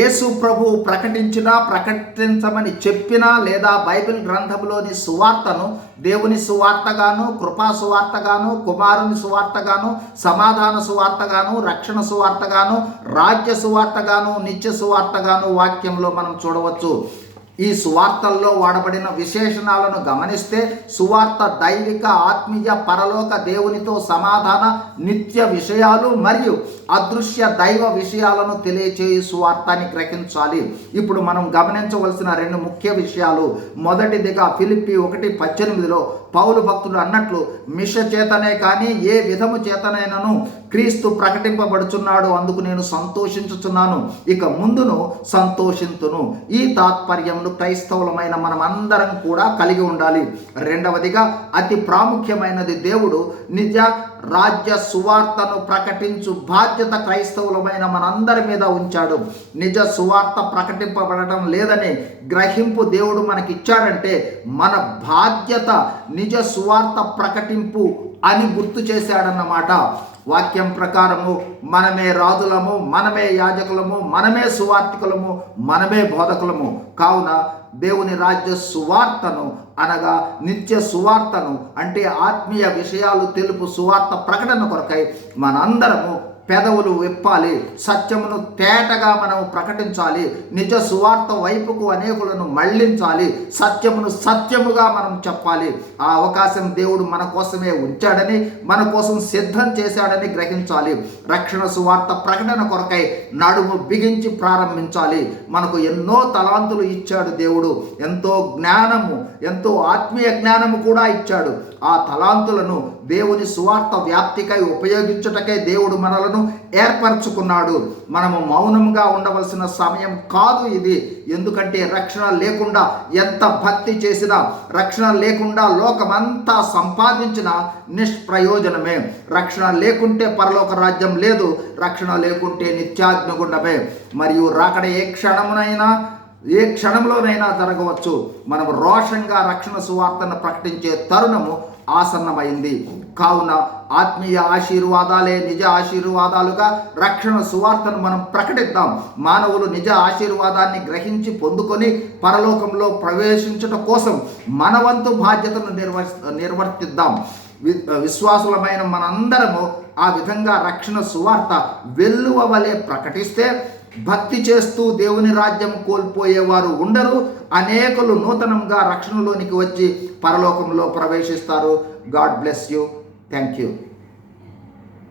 యేసు ప్రభు ప్రకటించినా ప్రకటించమని చెప్పినా లేదా బైబిల్ గ్రంథంలోని సువార్తను దేవుని సువార్తగాను కృపా సువార్తగాను కుమారుని సువార్తగాను సమాధాన సువార్తగాను రక్షణ సువార్తగాను రాజ్య సువార్తగాను నిత్య సువార్తగాను వాక్యంలో మనం చూడవచ్చు. ఈ సువార్తల్లో వాడబడిన విశేషణాలను గమనిస్తే సువార్త దైవిక ఆత్మీయ పరలోక దేవునితో సమాధాన నిత్య విషయాలు మరియు అదృశ్య దైవ విషయాలను తెలియచేయి సువార్తాన్ని గ్రహించాలి. ఇప్పుడు మనం గమనించవలసిన రెండు ముఖ్య విషయాలు. మొదటిదిగా ఫిలిప్పి ఒకటి పద్దెనిమిదిలో పౌలు భక్తుడు అన్నట్లు మిష చేతనే కానీ ఏ విధము చేతనైనను క్రీస్తు ప్రకటింపబడుచున్నాడు అందుకు నేను సంతోషించుచున్నాను. ఇక ముందును సంతోషింతును. ఈ తాత్పర్యం నందు క్రైస్తవులమైన మనం అందరం కూడా కలిగి ఉండాలి. రెండవదిగా అతి ప్రాముఖ్యమైనది దేవుడు నిజ రాజ్య సువార్తను ప్రకటించు బాధ్యత క్రైస్తవులమైన మనందరి మీద ఉంచాడు. నిజ సువార్త ప్రకటింపబడటం లేదని గ్రహింపు దేవుడు మనకిచ్చాడంటే మన బాధ్యత నిజ సువార్త ప్రకటింపు అని గుర్తు చేశాడన్నమాట. వాక్యం ప్రకారము మనమే రాజులము మనమే యాజకులము మనమే సువార్థికులము మనమే బోధకులము. కావున దేవుని రాజ్య సువార్తను అనగా నిత్య సువార్తను అంటే ఆత్మీయ విషయాలు తెలుపు సువార్త ప్రకటన కొరకై మనందరము పెదవులు విప్పాలి. సత్యమును తేటగా మనం ప్రకటించాలి. నిజ సువార్త వైపుకు అనేకులను మళ్ళించాలి. సత్యమును సత్యముగా మనం చెప్పాలి. ఆ అవకాశం దేవుడు మన కోసమే ఉంచాడని మన కోసం సిద్ధం చేశాడని గ్రహించాలి. రక్షణ సువార్త ప్రకటన కొరకై నడుము బిగించి ప్రారంభించాలి. మనకు ఎన్నో తలాంతులు ఇచ్చాడు దేవుడు. ఎంతో జ్ఞానము ఎంతో ఆత్మీయ జ్ఞానము కూడా ఇచ్చాడు. ఆ తలాంతులను దేవుని సువార్త వ్యాప్తికై ఉపయోగించుటకై దేవుడు మనలను ఏర్పరచుకున్నాడు. మనము మౌనంగా ఉండవలసిన సమయం కాదు ఇది. ఎందుకంటే రక్షణ లేకుండా ఎంత భక్తి చేసినా రక్షణ లేకుండా లోకమంతా సంపాదించిన నిష్ప్రయోజనమే. రక్షణ లేకుంటే పరలోక రాజ్యం లేదు రక్షణ లేకుంటే నిత్యాగ్నిగుండమే. మరియు రాకడ ఏ క్షణమునైనా ఏ క్షణంలోనైనా జరగవచ్చు. మనం రోషంగా రక్షణ సువార్తను ప్రకటించే తరుణము ఆసన్నమైంది. కావున ఆత్మీయ ఆశీర్వాదాలే నిజ ఆశీర్వాదాలుగా రక్షణ సువార్తను మనం ప్రకటిద్దాం. మానవులు నిజ ఆశీర్వాదాన్ని గ్రహించి పొందుకొని పరలోకంలో ప్రవేశించట కోసం మనవంతు బాధ్యతను నిర్వ నిర్వర్తిద్దాం. వి- విశ్వాసులమైన మనందరము ఆ విధంగా రక్షణ సువార్త వెల్లువ వలె ప్రకటిస్తే భక్తి చేస్తూ దేవుని రాజ్యం కోల్పోయేవారు ఉండరు. అనేకులు నూతనంగా రక్షణలోనికి వచ్చి పరలోకంలో ప్రవేశిస్తారు. God bless you. Thank you